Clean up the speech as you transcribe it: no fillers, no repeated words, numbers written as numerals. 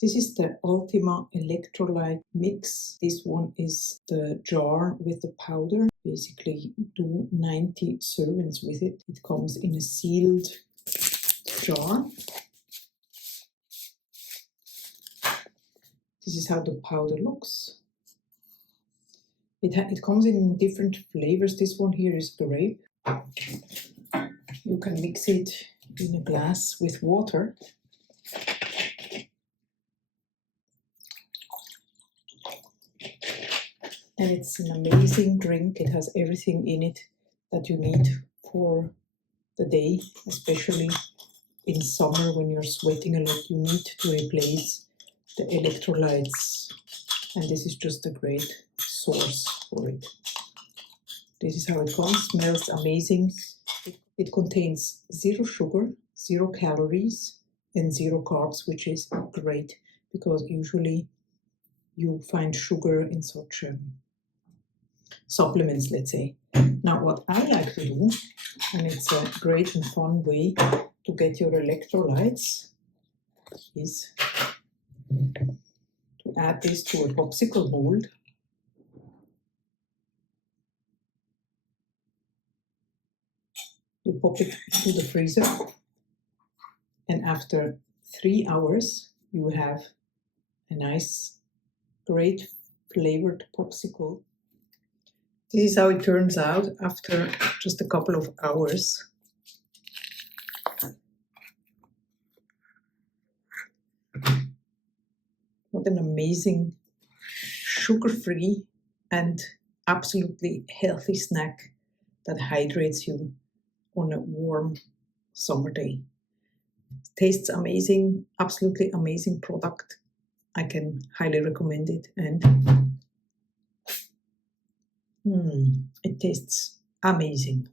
This is the Ultima Electrolyte mix. This one is the jar with the powder. Basically do 90 servings with it. It comes in a sealed jar. This is how the powder looks. It comes in different flavors. This one here is grape. You can mix it in a glass with water. And it's an amazing drink. It has everything in it that you need for the day, especially in summer when you're sweating a lot. You need to replace the electrolytes. And this is just a great source for it. This is how it comes. Smells amazing. It contains 0 sugar, 0 calories, and 0 carbs, which is great because usually you find sugar in such supplements, let's say. Now, what I like to do, and it's a great and fun way to get your electrolytes, is to add this to a popsicle mold. You pop it into the freezer, and after 3 hours, you have a nice, great flavored popsicle. This is how it turns out after just a couple of hours. What an amazing, sugar-free and absolutely healthy snack that hydrates you on a warm summer day. Tastes amazing, absolutely amazing product. I can highly recommend it, and it tastes amazing.